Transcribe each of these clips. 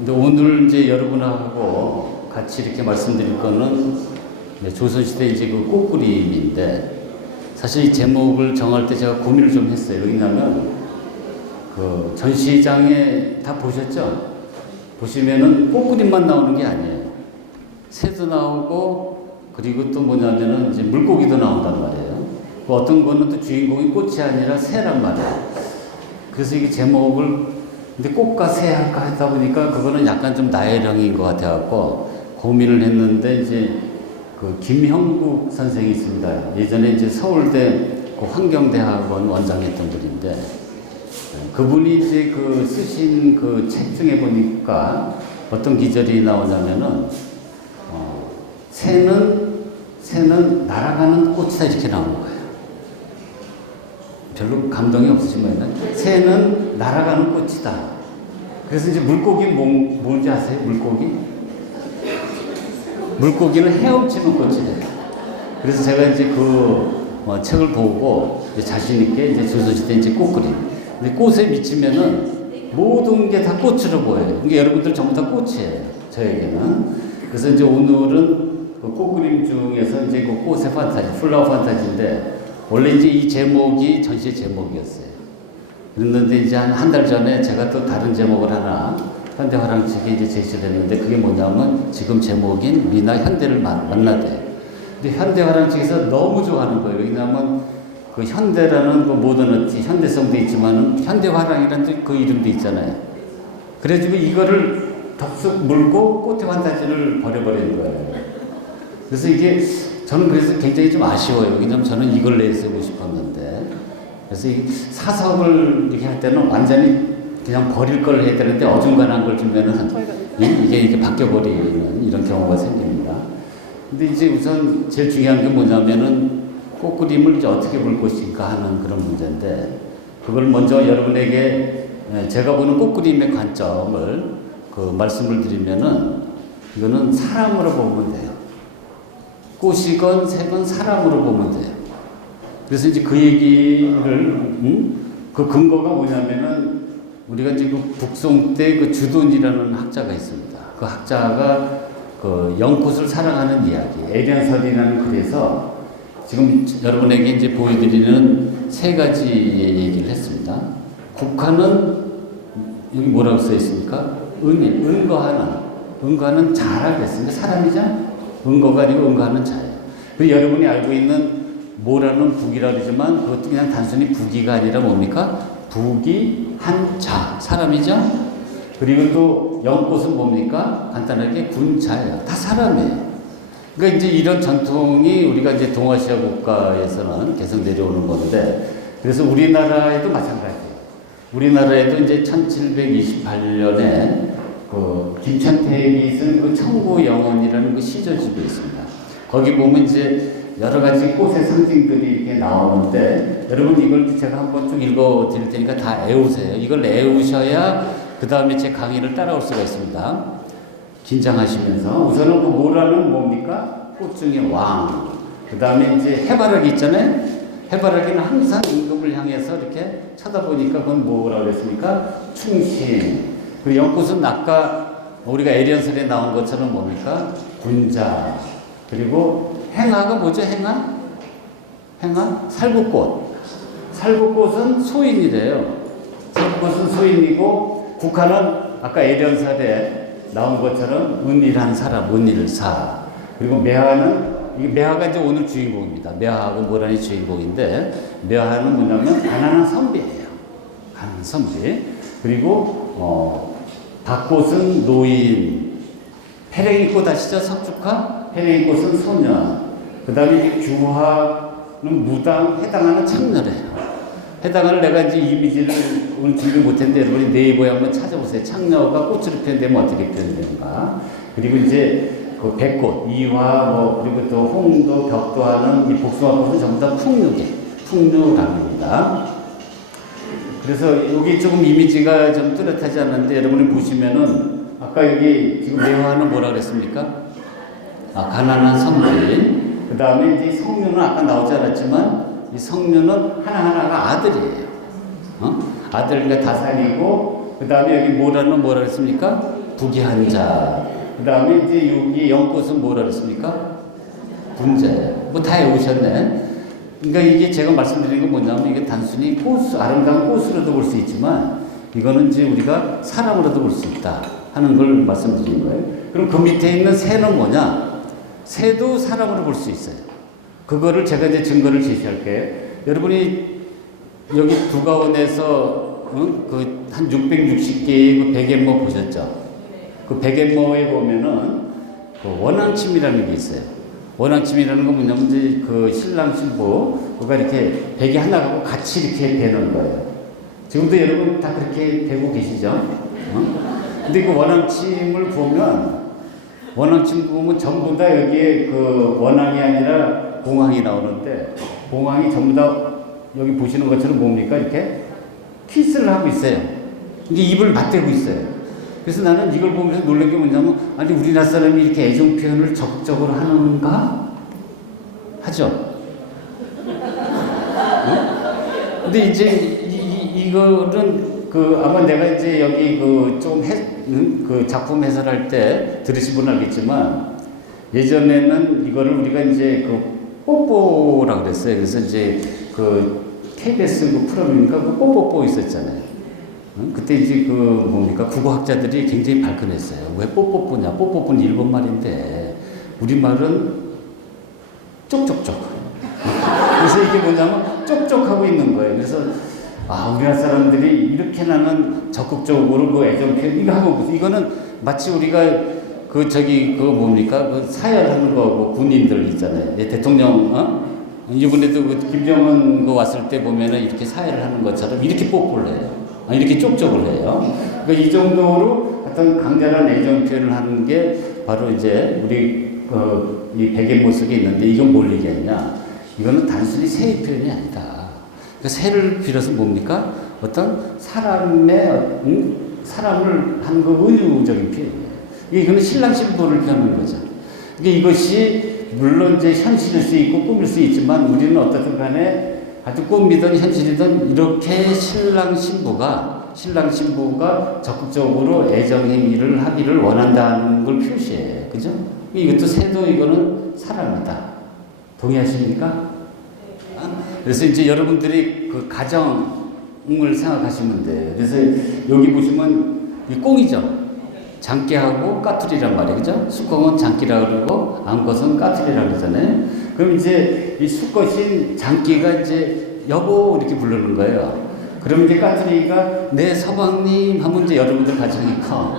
근데 오늘 이제 여러분하고 같이 이렇게 말씀드릴 거는 조선시대 이제 그 꽃그림인데, 사실 이 제목을 정할 때 제가 고민을 좀 했어요. 왜냐하면 그 전시장에 다 보셨죠? 보시면은 꽃그림만 나오는 게 아니에요. 새도 나오고, 그리고 또 뭐냐면은 이제 물고기도 나온단 말이에요. 그 어떤 거는 또 주인공이 꽃이 아니라 새란 말이에요. 그래서 이게 제목을, 근데 꽃과 새 할까 했다 보니까 그거는 약간 좀 나열형인 것 같아갖고 고민을 했는데, 이제 그 김형국 선생이 있습니다. 예전에 이제 서울대 그 환경대학원 원장했던 분인데, 그분이 이제 그 쓰신 그 책 중에 보니까 어떤 기절이 나오냐면은, 새는 날아가는 꽃이다, 이렇게 나오는 거예요. 별로 감동이 없으시면, 새는 날아가는 꽃이다. 그래서 이제 물고기 뭔지 아세요? 물고기는 헤엄치는 꽃이래요. 그래서 제가 이제 그 책을 보고 자신있게 이제 조선시대 이제 꽃그림. 근데 꽃에 미치면은 모든 게 다 꽃으로 보여요. 그러니까 여러분들 전부 다 꽃이에요, 저에게는. 그래서 이제 오늘은 그 꽃그림 중에서 이제 그 꽃의 판타지, 플라워 판타지인데, 원래 이제 이 제목이 전시의 제목이었어요. 그랬는데 이제 한 달 전에 제가 또 다른 제목을 하나 현대화랑 측에 이제 제시를 했는데, 그게 뭐냐면 지금 제목인 미나 현대를 만나대. 근데 현대화랑 측에서 너무 좋아하는 거예요. 왜냐하면 그 현대라는 그 모더니티, 현대성도 있지만 현대화랑이라는 그 이름도 있잖아요. 그래가지고 이거를 덥석 물고 꽃의 판타지를 버려버리는 거예요. 그래서 이게 저는 그래서 굉장히 좀 아쉬워요. 왜냐하면 저는 이걸 내쓰고 싶었는데, 그래서 이 사석을 이렇게 할 때는 완전히 그냥 버릴 걸 해야 되는데 어중간한 걸 주면은 이게 이렇게 바뀌어버리는 이런 경우가 생깁니다. 근데 이제 우선 제일 중요한 게 뭐냐면은 꽃그림을 이제 어떻게 볼 것인가 하는 그런 문제인데, 그걸 먼저 여러분에게 제가 보는 꽃그림의 관점을 그 말씀을 드리면은, 이거는 사람으로 보면 돼요. 꽃이건 새건 사람으로 보면 돼요. 그래서 이제 그 얘기를, 그 근거가 뭐냐면은, 우리가 이제 그 북송 때 그 주돈이라는 학자가 있습니다. 그 학자가 그 연꽃을 사랑하는 이야기, 애련설이라는 글에서 지금 여러분에게 이제 보여드리는 세 가지의 얘기를 했습니다. 국화는 여기 뭐라고 써 있습니까? 은거하는 자라고 했습니다. 사람이죠? 은거가 아니고 은거하는 자예요. 그리고 여러분이 알고 있는 뭐라는 북이라고 그러지만 그것도 그냥 단순히 북이가 아니라 뭡니까? 북이 한자, 사람이죠? 그리고 또 연꽃은 뭡니까? 간단하게 군자예요. 다 사람이에요. 그러니까 이제 이런 전통이 우리가 이제 동아시아 국가에서는 계속 내려오는 건데, 그래서 우리나라에도 마찬가지예요. 우리나라에도 이제 1728년에 그 김천택이 쓴 그 청구영원이라는 그 시저집이 있습니다. 거기 보면 이제 여러 가지 꽃의 상징들이 이렇게 나오는데, 여러분 이걸 제가 한번 쭉 읽어 드릴 테니까 다 애우세요. 이걸 애우셔야 그 다음에 제 강의를 따라올 수가 있습니다. 긴장하시면서. 우선은 그 모라는 뭡니까? 꽃 중에 왕. 그 다음에 이제 해바라기 있잖아요. 해바라기는 항상 임금을 향해서 이렇게 쳐다보니까 그건 뭐라고 그랬습니까? 충신. 그리고 연꽃은 아까 우리가 애련설에 나온 것처럼 뭡니까? 군자. 그리고 행화가 뭐죠? 행화? 살구꽃. 살구꽃은 소인이래요. 살구꽃은 소인이고, 국화는 아까 애련설에 나온 것처럼 은일한 사람, 은일사. 그리고 매화가 이제 오늘 주인공입니다. 매화하고 모란이 주인공인데, 매화는 뭐냐면 가난한 선비예요. 가난한 선비. 그리고 닭꽃은 노인. 페랭이꽃 아시죠? 석축화? 페랭이꽃은 소년. 그 다음에 규화는 무당, 해당하는 창녀래요. 해당하는, 내가 이제 이미지를 오늘 준비 못했는데 여러분이 네이버에 한번 찾아보세요. 창녀가 꽃으로 표현되면 어떻게 표현되는가. 그리고 이제 그 백꽃, 이화, 그리고 또 홍도, 벽도하는 이 복숭아꽃은 전부 다 풍류랍니다. 그래서 여기 조금 이미지가 좀 뚜렷하지 않는데, 여러분이 보시면은 아까 여기 지금 매화는 뭐라 그랬습니까? 가난한 성빈. 그 다음에 이제 성류는 아까 나오지 않았지만, 이 성류는 하나하나가 아들이에요. 아들과 다산이고, 그 다음에 여기 모라는 뭐라 그랬습니까? 부귀한 자. 그 다음에 이제 여기 연꽃은 뭐라 그랬습니까? 군자예요. 뭐 다 외우셨네. 그러니까 이게 제가 말씀드리는 건 뭐냐면 이게 단순히 꽃, 아름다운 꽃으로도 볼 수 있지만 이거는 이제 우리가 사람으로도 볼 수 있다 하는 걸 말씀드린 거예요. 그럼 그 밑에 있는 새는 뭐냐? 새도 사람으로 볼 수 있어요. 그거를 제가 이제 증거를 제시할게요. 여러분이 여기 두가원에서 그 한 660개의 그 백앤모 보셨죠? 그 백앤모에 보면은 그 원앙침이라는 게 있어요. 원앙침이라는 건 뭐냐면 이제 그 신랑 신부가 이렇게 베개 하나 갖고 같이 이렇게 베는 거예요. 지금도 여러분 다 그렇게 베고 계시죠? 근데 그 원앙침을 보면 원앙침 보면 전부 다 여기에 그 원앙이 아니라 공황이 나오는데 공황이 전부 다 여기 보시는 것처럼 뭡니까? 이렇게 키스를 하고 있어요. 이게 입을 맞대고 있어요. 그래서 나는 이걸 보면서 놀란 게 뭐냐면 아니 우리나라 사람이 이렇게 애정 표현을 적극적으로 하는가? 하죠. 응? 근데 이제 이거는 그 아마 내가 이제 여기 그 좀 그 작품 해설할 때 들으신 분은 알겠지만 예전에는 이거를 우리가 이제 그 뽀뽀라고 그랬어요. 그래서 이제 그 KBS 그 프로그램이니까 그 뽀뽀뽀 있었잖아요. 그때 이제 그 뭡니까 국어학자들이 굉장히 발끈했어요. 왜 뽀뽀뽀냐? 뽀뽀뽀는 일본 말인데 우리 말은 쪽쪽쪽. 그래서 이게 뭐냐면 쪽쪽하고 있는 거예요. 그래서 아 우리나라 사람들이 이렇게 나는 적극적으로 그 애정 표현 이거 하고 이거는 마치 우리가 그 저기 그 뭡니까 그 사열하는 거고 군인들 있잖아요. 대통령 이번에도 그 김정은 그 왔을 때 보면은 이렇게 사회를 하는 것처럼 이렇게 뽀뽀를 해요. 이렇게 쪽쪽을 해요. 그러니까 이 정도로 어떤 강렬한 애정 표현을 하는 게 바로 이제 우리 이 백의 모습이 있는데 이건 뭘 얘기하냐? 이거는 단순히 새의 표현이 아니다. 그러니까 새를 빌어서 뭡니까? 어떤 사람의 사람을 하는 그 은유적인 표현이에요. 이거는 신랑 신부를 표현하는 거죠. 그러니까 이것이 물론 이제 현실일 수 있고 꿈일 수 있지만 우리는 어떻든 간에 아주 꿈이든 현실이든 이렇게 신랑 신부가 적극적으로 애정 행위를 하기를 원한다는 걸 표시해요. 그죠? 이것도 새도 이거는 사람이다. 동의하십니까? 그래서 이제 여러분들이 그 가정을 생각하시면 돼요. 그래서 여기 보시면 이 꽁이죠. 장기하고 까투리란 말이에요. 그죠? 수컷은 장기라 그러고 암컷은 까투리라 그러잖아요. 그럼 이제 이 수컷인 장기가 이제 여보 이렇게 부르는 거예요. 그럼 이제 까투리가 네 서방님 하면 이제 여러분들 가정이 커.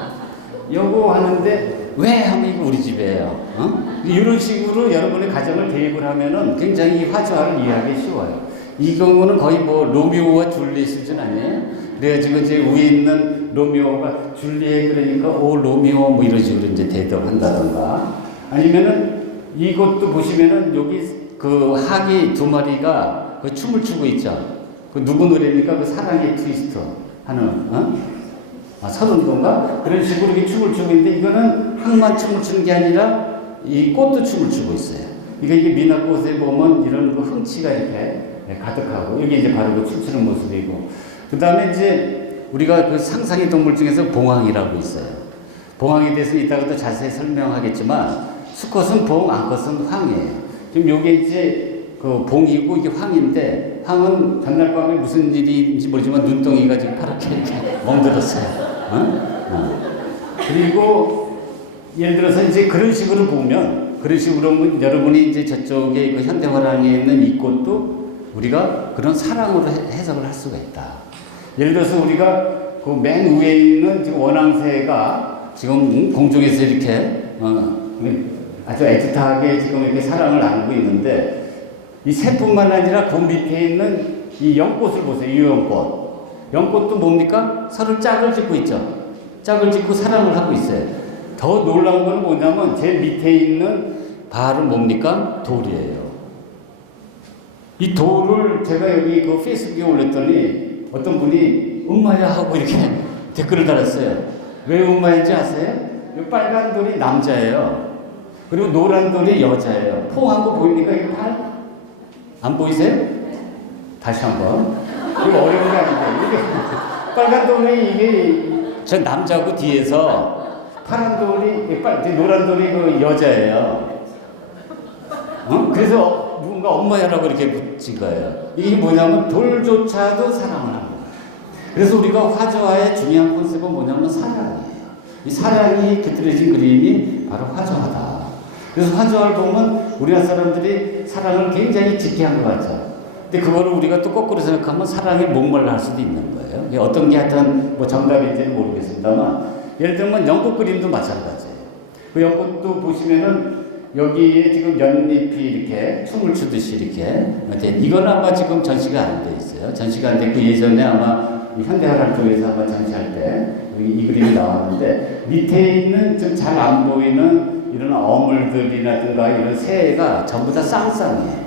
여보 하는데 왜 하면 이거 우리 집이에요. 이런 식으로 여러분의 가정을 대입을 하면은 굉장히 화조화를 이해하기 쉬워요. 이 경우는 거의 뭐 로미오와 줄리엣 수준 아니에요? 그래가지고 이제 위에 있는 로미오가 줄리엣 그러니까 오 로미오 뭐 이런 식으로 이제 대답한다던가 아니면은 이것도 보시면은 여기 그 하기 두 마리가 그 춤을 추고 있죠. 그 누구 노래입니까? 그 사랑의 트위스트 하는 서른도인가? 그런 식으로 이렇게 춤을 추고 있는데 이거는 항만 춤을 추는 게 아니라 이 꽃도 춤을 추고 있어요. 이게 미나꽃에 보면 이런 그 흥치가 이렇게 가득하고 여기 이제 바로 그 춤추는 모습이고 그 다음에 이제 우리가 그 상상의 동물 중에서 봉황이라고 있어요. 봉황에 대해서 이따가 또 자세히 설명하겠지만 수컷은 봉, 암컷은 황이에요. 지금 요게 이제 그 봉이고 이게 황인데 황은 전날 밤에 무슨 일인지 모르지만 눈덩이가 지금 파랗게 멍들었어요. 그리고 예를 들어서 이제 그런 식으로 보면 여러분이 이제 저쪽에 그 현대화랑에 있는 이 꽃도 우리가 그런 사랑으로 해석을 할 수가 있다. 예를 들어서 우리가 그 맨 위에 있는 지금 원앙새가 지금 공중에서 이렇게 아주 애틋하게 지금 이렇게 사랑을 나누고 있는데 이 새뿐만 아니라 그 밑에 있는 이 연꽃을 보세요. 이 연꽃. 연꽃도 뭡니까? 서로 짝을 짓고 있죠. 짝을 짓고 사랑을 하고 있어요. 더 놀라운 건 뭐냐면 제 밑에 있는 바로 뭡니까? 돌이에요. 이 돌을 제가 여기 그 페이스북에 올렸더니 어떤 분이 엄마야 하고 이렇게 댓글을 달았어요. 왜 엄마인지 아세요? 이 빨간 돌이 남자예요. 그리고 노란 돌이 여자예요. 포한 거 보입니까? 이 팔? 안 보이세요? 다시 한번. 이거 어려운 게 아닌데. 이게 빨간 돌이 이게 저 남자고 뒤에서 파란 돌이, 노란 돌이 그 여자예요. 그래서 누군가 엄마야라고 이렇게 붙인 거예요. 이게 뭐냐면 돌조차도 사랑을 합니다. 그래서 우리가 화조화의 중요한 컨셉은 뭐냐면 사랑이에요. 이 사랑이 깃들여진 그림이 바로 화조화다. 그래서 화조화를 보면 우리나라 사람들이 사랑을 굉장히 지켜한 것 같죠. 근데 그거를 우리가 또 거꾸로 생각하면 사랑에 목말라 할 수도 있는 거예요. 어떤 게 하여튼 뭐 정답인지는 모르겠습니다만, 예를 들면 영국 그림도 마찬가지예요. 그 영국도 보시면은 여기에 지금 연잎이 이렇게 춤을 추듯이 이렇게, 이건 아마 지금 전시가 안 돼 있어요. 전시가 안 돼 있고 예전에 아마 현대화랑 쪽에서 아마 전시할 때 이 그림이 나왔는데, 밑에 있는 좀 잘 안 보이는 이런 어물들이라든가 이런 새가 전부 다 쌍쌍이에요.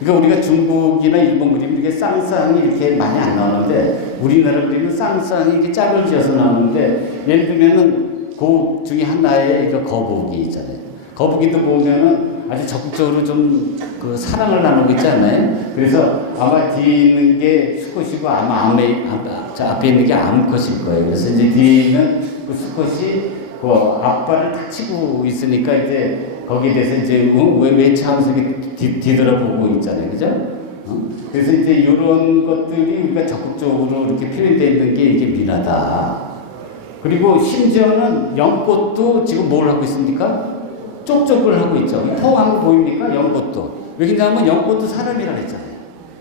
그러니까 우리가 중국이나 일본 그림 이렇게 쌍쌍이 이렇게 많이 안 나오는데, 우리나라 그림은 쌍쌍이 이렇게 짝을 지어서 나오는데, 예를 들면은 그 중에 하나의 그 거북이 있잖아요. 거북이도 보면은 아주 적극적으로 좀 그 사랑을 나누고 있지 않나요? 그래서 아마 뒤에 있는 게 수컷이고 아마 앞에 있는 게 암컷일 거예요. 그래서 이제 뒤에 있는 그 수컷이 그 앞발을 탁 치고 있으니까 이제 거기에 대해서 이제 왜 차면서 뒤돌아보고 있잖아요. 그죠? 그래서 이제 이런 것들이 우리가 적극적으로 이렇게 표현되어 있는 게 이게 미나다. 그리고 심지어는 연꽃도 지금 뭘 하고 있습니까? 쪽쪽을 하고 있죠. 통 한번 보입니까? 연꽃도. 왜냐하면 연꽃도 사람이라고 했잖아요.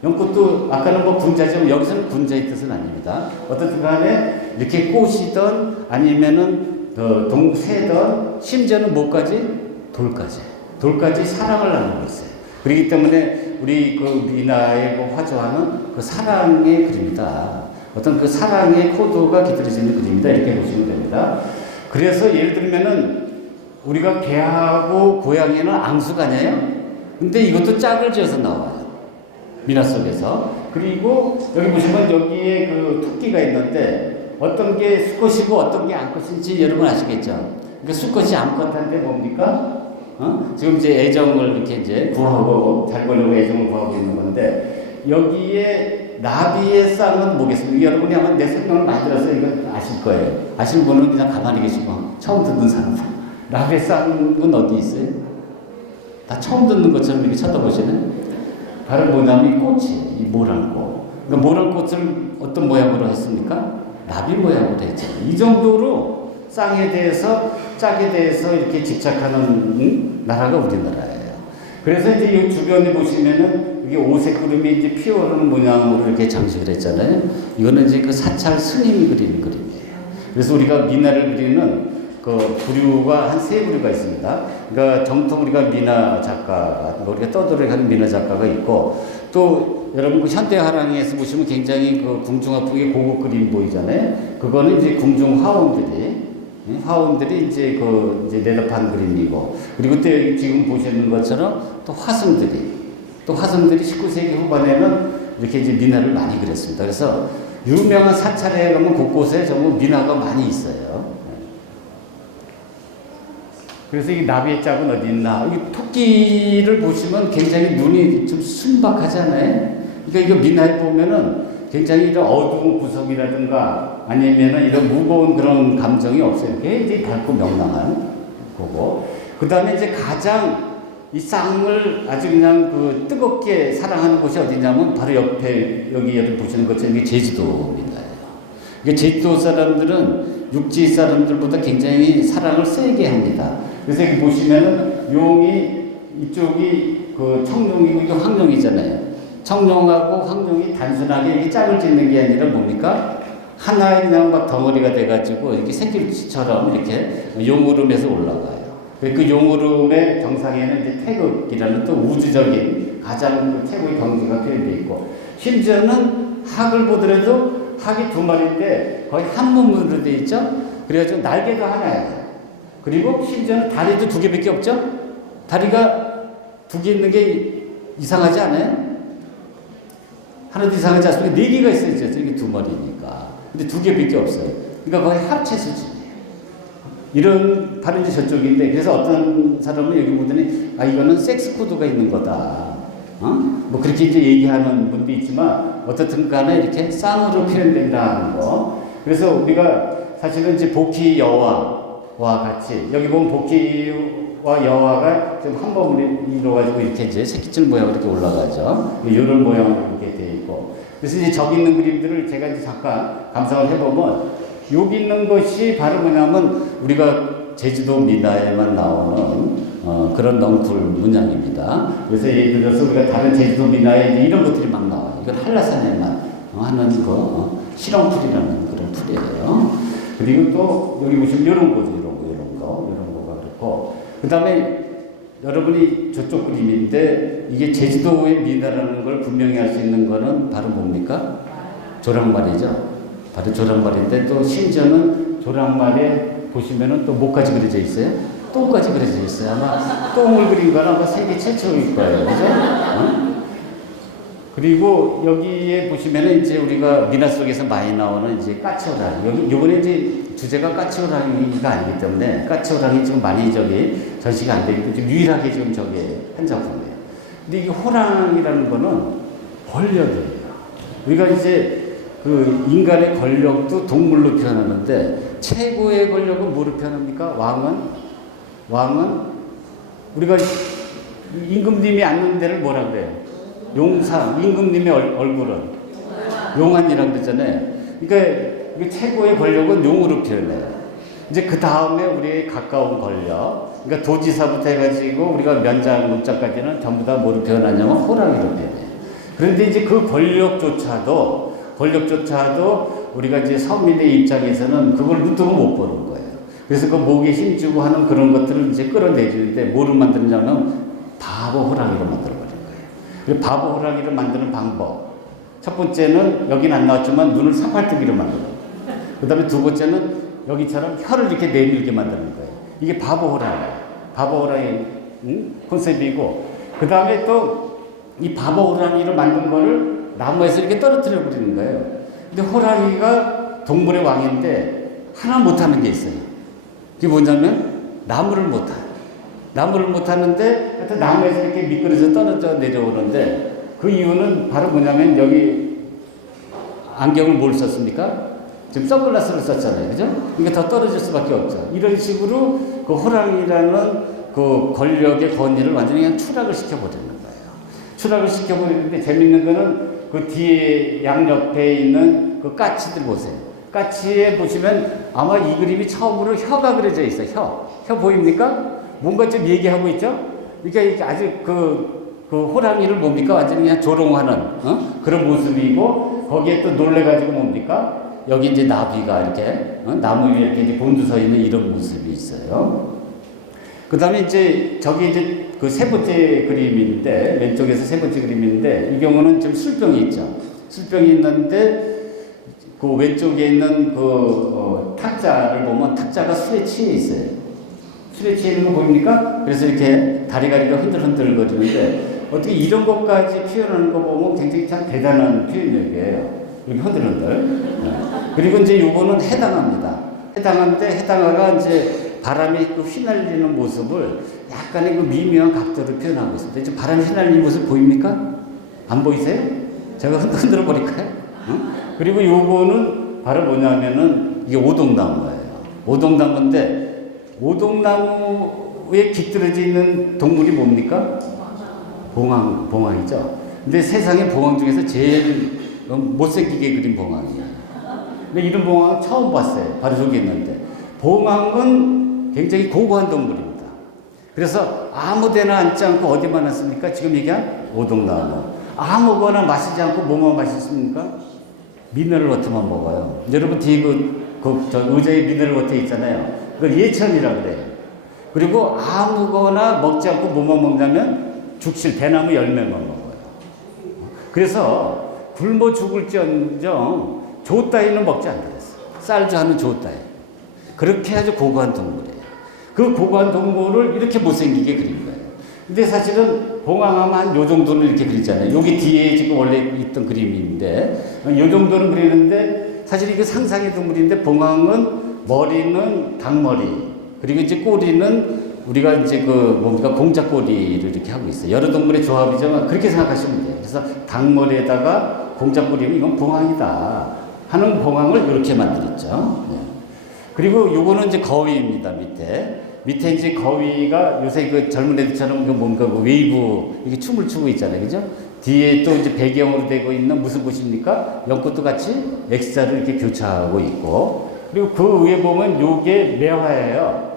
연꽃도 아까는 뭐 군자지만 여기서는 군자의 뜻은 아닙니다. 어떻든 간에 이렇게 꽃이든 아니면은 새든 심지어는 뭐까지? 돌까지 사랑을 나누고 있어요. 그렇기 때문에 우리 그 미나의 그 화조화는 그 사랑의 그림이다. 어떤 그 사랑의 코드가 깃들여지는 그림이다. 이렇게 보시면 됩니다. 그래서 예를 들면은 우리가 개하고 고양이는 앙숙아니에요? 근데 이것도 짝을 지어서 나와요. 미나 속에서. 그리고 여기 보시면 여기에 그 토끼가 있는데 어떤 게 수컷이고 어떤 게 암컷인지 여러분 아시겠죠? 그러니까 수컷이 암컷한테 뭡니까? 지금 이제 애정을 이렇게 이제 구하고 잘 보려고 애정을 구하고 있는 건데, 여기에 나비의 쌍은 뭐겠습니까? 여러분이 아마 내 설명을 만들어서 이건 아실 거예요. 아시는 분은 그냥 가만히 계시고 처음 듣는 사람. 나비의 쌍은 어디 있어요? 다 처음 듣는 것처럼 이렇게 쳐다보시네. 바로 뭐냐면 이 꽃이, 이 모란꽃. 그러니까 모란꽃을 어떤 모양으로 했습니까? 나비 모양으로 했죠. 이 정도로 쌍에 대해서, 짝에 대해서 이렇게 집착하는 나라가 우리나라예요. 그래서 이제 이 주변에 보시면은 이게 오색 구름이 이제 피어오르는 모양으로 이렇게 장식을 했잖아요. 이거는 이제 그 사찰 스님이 그리는 그림이에요. 그래서 우리가 미나를 그리는 그 부류가 한 세 부류가 있습니다. 그러니까 정통 우리가 미나 작가, 우리가 떠들어가는 미나 작가가 있고, 또 여러분 그 현대화랑에서 보시면 굉장히 그 궁중화풍의 고급 그림 보이잖아요. 그거는 이제 궁중 화원들이 이제 그 이제 내답한 그림이고, 그리고 또 지금 보시는 것처럼 또 화승들이 19세기 후반에는 이렇게 이제 미나를 많이 그렸습니다. 그래서 유명한 사찰에 가면 곳곳에 전부 미나가 많이 있어요. 그래서 이 나비의 짝은 어디 있나? 이 토끼를 보시면 굉장히 눈이 좀 순박하잖아요. 그러니까 이거 미나에 보면은 굉장히 이런 어두운 구석이라든가 아니면은 이런 무거운 그런 감정이 없어요. 굉장히 밝고 명랑한 거고. 그 다음에 이제 가장 이 쌍을 아주 그냥 그 뜨겁게 사랑하는 곳이 어디냐면 바로 옆에 여기 보시는 것처럼 이게 제주도입니다. 그러니까 제주도 사람들은 육지 사람들보다 굉장히 사랑을 세게 합니다. 그래서 여기 보시면은 용이 이쪽이 그 청룡이고 이게 황룡이잖아요. 청룡하고 황룡이 단순하게 이게 짝을 짓는 게 아니라 뭡니까? 하나의 그냥 막 덩어리가 돼가지고 이렇게 새끼처럼 이렇게 용오름에서 올라가요. 그 용오름의 정상에는 이제 태극이라는 또 우주적인 가장 그 최고의 경지가 표현되어 있고, 심지어는 학을 보더라도 학이 두 마리인데 거의 한 몸으로 되어 있죠. 그래가지고 날개도 하나예요. 그리고 심지어는 다리도 두 개밖에 없죠? 다리가 두 개 있는 게 이상하지 않아요? 하나도 이상하지 않습니까? 네 개가 있어야죠. 이게 두 마리니까. 근데 두 개밖에 없어요. 그러니까 거의 합체 수준이에요. 이런, 바로 이제 저쪽인데, 그래서 어떤 사람은 여기 보더니, 이거는 섹스 코드가 있는 거다. 뭐 그렇게 이제 얘기하는 분도 있지만, 어떻든 간에 이렇게 쌍으로 표현된다는 거. 그래서 우리가 사실은 이제 복희 여왕, 같이 여기 보면 복희와 여화가 좀 한 번을 이루어가지고 이렇게 이제 새끼줄 모양으로 이렇게 올라가죠. 이런 모양으로 이렇게 되어 있고. 그래서 이제 저기 있는 그림들을 제가 이제 잠깐 감상을 해보면 여기 있는 것이 바로 뭐냐면 우리가 제주도 미나에만 나오는 그런 넝쿨 문양입니다. 그래서 예를 들어서 우리가 다른 제주도 미나에 이제 이런 것들이 막 나와요. 이건 한라산에만 하는 거 실렁풀이라는 그런 풀이에요. 그리고 또 여기 보시면 이런 거죠. 이런 거가 그렇고. 그 다음에 여러분이 저쪽 그림인데 이게 제주도의 미나라는 걸 분명히 알 수 있는 거는 바로 뭡니까? 조랑말이죠. 바로 조랑말인데 또 심지어는 조랑말에 보시면은 또 뭐까지 그려져 있어요? 똥까지 그려져 있어요. 아마 똥을 그린 건 아마 세계 최초일 거예요. 그죠? 그리고 여기에 보시면은 이제 우리가 미나 속에서 많이 나오는 이제 까치호랑이. 요번에 이제 주제가 까치호랑이가 아니기 때문에 까치호랑이 지금 많이 전시가 안 되고 지금 유일하게 지금 저게 한 작품이에요. 근데 이 호랑이라는 거는 권력이에요. 우리가 이제 그 인간의 권력도 동물로 표현하는데 최고의 권력은 뭐로 표현합니까? 왕은 우리가 임금님이 앉는 데를 뭐라 그래요? 용상, 임금님의 얼굴은 용안이라고 그러잖아요. 그러니까 이게 최고의 권력은 용으로 표현해요. 이제 그 다음에 우리의 가까운 권력, 그러니까 도지사부터 해가지고 우리가 면장, 문장까지는 전부 다 뭐로 표현하냐면 호랑이로 표현해요. 그런데 이제 그 권력조차도 우리가 이제 서민의 입장에서는 그걸 눈뜨고 못 보는 거예요. 그래서 그 목에 힘주고 하는 그런 것들을 이제 끌어내주는데 뭐를 만드냐면 바보 호랑이로 만들어버린 거예요. 바보 호랑이를 만드는 방법. 첫 번째는 여기는 안 나왔지만 눈을 사팔뜨기로 만들어요. 그 다음에 두 번째는 여기처럼 혀를 이렇게 내밀게 만드는 거예요. 이게 바보 호랑이 컨셉이고, 그 다음에 또 이 바보 호랑이를 만든 거를 나무에서 이렇게 떨어뜨려 버리는 거예요. 근데 호랑이가 동물의 왕인데 하나 못하는 게 있어요. 그게 뭐냐면 나무를 못하는데 하여튼 나무에서 이렇게 미끄러져 떨어져 내려오는데 그 이유는 바로 뭐냐면 여기 안경을 뭘 썼습니까? 지금 선글라스를 썼잖아요. 그죠? 그러니까 더 떨어질 수밖에 없죠. 이런 식으로 그 호랑이라는 그 권력의 권위를 완전히 그냥 추락을 시켜버리는 거예요. 추락을 시켜버리는데 재밌는 거는 그 뒤에 양옆에 있는 그 까치들 보세요. 까치에 보시면 아마 이 그림이 처음으로 혀가 그려져 있어요. 혀 보입니까? 뭔가 좀 얘기하고 있죠? 그러니까 아주 그 호랑이를 뭡니까? 완전히 그냥 조롱하는 그런 모습이고, 거기에 또 놀래가지고 뭡니까? 여기 이제 나비가 이렇게 나무 위에 이렇게 이제 곤두서 있는 이런 모습이 있어요. 그 다음에 이제 저기 이제 그 세 번째 그림인데, 왼쪽에서 세 번째 그림인데, 이 경우는 좀 술병이 있죠. 술병이 있는데, 그 왼쪽에 있는 그 탁자를 보면 탁자가 술에 취해 있어요. 술에 취해 있는 거 보입니까? 그래서 이렇게 다리가 흔들흔들 거리는데, 어떻게 이런 것까지 표현하는 거 보면 굉장히 참 대단한 표현력이에요. 이렇게 흔들흔들. 그리고 이제 요거는 해당하가 이제 바람에 휘날리는 모습을 약간의 그 미묘한 각도로 표현하고 있습니다. 이제 바람이 휘날리는 모습 보입니까? 안 보이세요? 제가 흔들어 버릴까요? 그리고 요거는 바로 뭐냐면은 이게 오동나무예요. 오동나무인데 오동나무에 깃들어져 있는 동물이 뭡니까? 봉황이죠. 근데 세상에 봉황 중에서 제일 못생기게 그린 봉황이에요. 근데 이런 봉황은 처음 봤어요. 바로 저기 있는데. 봉황은 굉장히 고고한 동물입니다. 그래서 아무데나 앉지 않고 어디만 앉습니까? 지금 얘기한 오동나무. 아무거나 마시지 않고 뭐만 마셨습니까? 미네랄워터만 먹어요. 여러분 뒤에 저 의자에 미네랄워터 있잖아요. 그걸 예천이라고 그래요. 그리고 아무거나 먹지 않고 뭐만 먹냐면 죽실 대나무 열매만 먹어요. 그래서 굶어 죽을지언정 조 따위는 먹지 않겠어요. 쌀주 하는 조 따위. 그렇게 아주 고고한 동물이에요. 그 고고한 동물을 이렇게 못생기게 그린 거예요. 근데 사실은 봉황하면 한 요 정도는 이렇게 그리잖아요. 여기 뒤에 지금 원래 있던 그림인데, 요 정도는 그리는데, 사실 이게 상상의 동물인데, 봉황은 머리는 닭머리, 그리고 이제 꼬리는 우리가 이제 공작꼬리를 이렇게 하고 있어요. 여러 동물의 조합이지만 그렇게 생각하시면 돼요. 그래서 닭머리에다가 공작꼬리면 이건 봉황이다 하는 봉황을 이렇게 만들었죠. 네. 그리고 요거는 이제 거위입니다. 밑에 이제 거위가 요새 그 젊은 애들처럼 그 뭔가 그 웨이브 이게 춤을 추고 있잖아요, 그죠? 뒤에 또 이제 배경으로 되고 있는 무슨 곳입니까? 연꽃도 같이 X자를 이렇게 교차하고 있고, 그리고 그 위에 보면 요게 매화예요.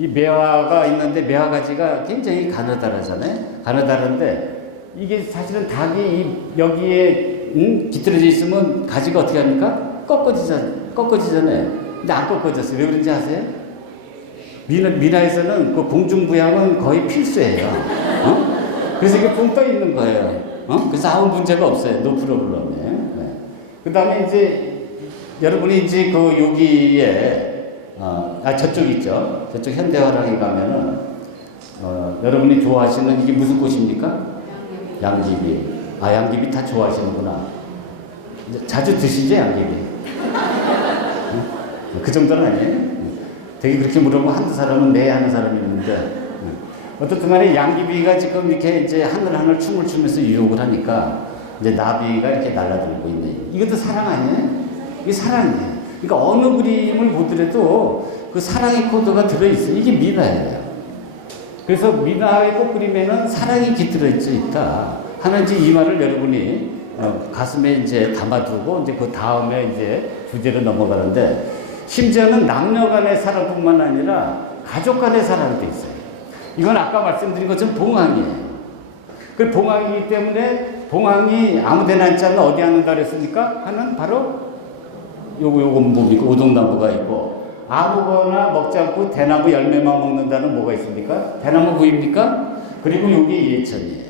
이 매화가 있는데 매화 가지가 굉장히 가느다랗잖아요. 가느다란데 이게 사실은 닭이 여기에 깃들어져 있으면 가지가 어떻게 합니까? 꺾어지잖아요. 근데 안 꺾어졌어요. 왜 그런지 아세요? 민화에서는 그 공중부양은 거의 필수예요. 그래서 이게 붕 떠 있는 거예요. 그래서 아무 문제가 없어요. 노 프로블럼에. 네. 그 다음에 이제 여러분이 이제 그 여기에 저쪽 있죠. 저쪽 현대화랑에 가면은 여러분이 좋아하시는 이게 무슨 꽃입니까? 양귀비. 양귀비 다 좋아하시는구나. 자주 드시죠, 양귀비? 그 정도는 아니에요. 되게 그렇게 물어보면 한두 사람은 네 하는 사람이 있는데, 어떻든 간에 양귀비가 지금 이렇게 이제 하늘하늘 춤을 추면서 유혹을 하니까 이제 나비가 이렇게 날아들고 있네. 이것도 사랑 아니에요? 이게 사랑이에요. 그러니까 어느 그림을 보더라도 그 사랑의 코드가 들어있어요. 이게 민화예요. 그래서 민화의 꽃그림에는 사랑이 깃들어 있다 하는 이제 이 말을 여러분이 가슴에 이제 담아두고 이제 그 다음에 이제 주제로 넘어가는데, 심지어는 남녀 간의 사랑뿐만 아니라 가족 간의 사랑도 있어요. 이건 아까 말씀드린 것처럼 봉황이에요. 그 봉황이기 때문에 봉황이 아무데나 앉지 않나 어디 앉는다 그랬습니까? 하는 바로 요거 뭡니까? 오동나무가 있고, 아무거나 먹지 않고 대나무 열매만 먹는다는 뭐가 있습니까? 대나무 구입니까? 그리고 여기 예천이에요.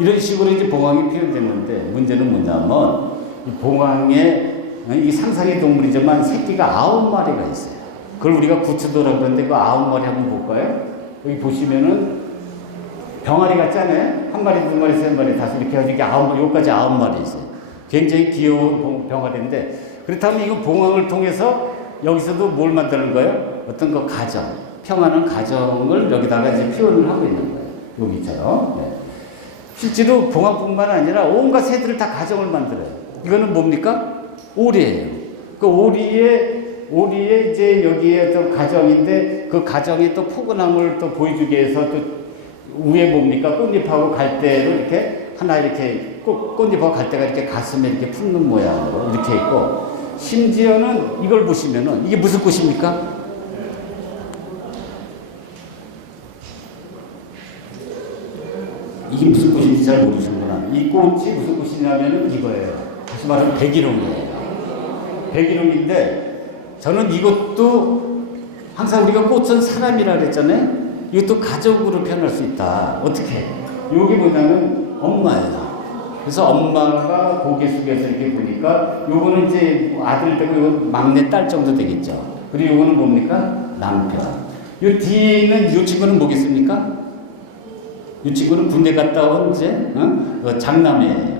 이런 식으로 이제 봉황이 표현됐는데, 문제는 뭐냐면 이 봉황에 이 상상의 동물이지만 새끼가 9마리가 있어요. 그걸 우리가 구추도라고 그러는데 그 9마리 한번 볼까요? 여기 보시면은 병아리 같지 않아요? 한 마리, 두 마리, 세 마리, 다섯 이렇게 해가지고 여기까지 9마리 있어요. 굉장히 귀여운 병아리인데, 그렇다면 이거 봉황을 통해서 여기서도 뭘 만드는 거예요? 어떤 그 가정, 평안한 가정을 여기다가 이제 표현을 하고 있는 거예요. 여기처럼. 네. 실제로 봉황뿐만 아니라 온갖 새들을 다 가정을 만들어요. 이거는 뭡니까? 오리예요. 그 오리에 이제 여기에 또 가정인데, 그 가정의 또 포근함을 또 보여주기 위해서 또 위에 뭡니까? 꽃잎하고 갈대로 이렇게 하나 이렇게 꽃잎하고 갈대가 이렇게 가슴에 이렇게 품는 모양으로 이렇게 있고, 심지어는 이걸 보시면은 이게 무슨 꽃입니까? 이게 무슨 꽃인지 잘 모르시는구나. 이 꽃이 무슨 꽃이냐면은 이거예요. 다시 말하면 백일홍이에요. 백일홍인데, 저는 이것도 항상 우리가 꽃은 사람이라 그랬잖아요. 이것도 가족으로 표현할 수 있다. 어떻게? 여기 뭐냐면 엄마예요. 그래서 엄마가 고개 숙여서 이렇게 보니까 요거는 이제 아들 되고 요 막내 딸 정도 되겠죠. 그리고 요거는 뭡니까? 남편. 요 뒤에 있는 요 친구는 뭐겠습니까? 이 친구는 군대 갔다 온 이제 장남이에요.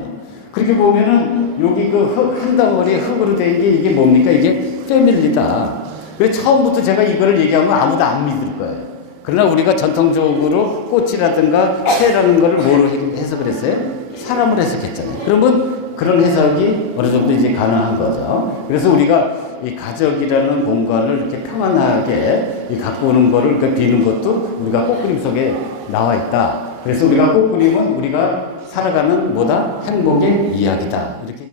그렇게 보면은 여기 그 흙 한 덩어리에 흙으로 된 게 이게 뭡니까? 이게 패밀리다. 그래서 처음부터 제가 이거를 얘기하면 아무도 안 믿을 거예요. 그러나 우리가 전통적으로 꽃이라든가 새라는 거를 뭐로 해석을 했어요? 사람을 해석했잖아요. 그러면 그런 해석이 어느 정도 이제 가능한 거죠. 그래서 우리가 이 가족이라는 공간을 이렇게 평안하게 갖고 오는 거를 비는 것도 우리가 꽃그림 속에 나와 있다. 그래서 우리가 꽃그림은 우리가 살아가는 뭐다? 행복의 이야기다. 이렇게.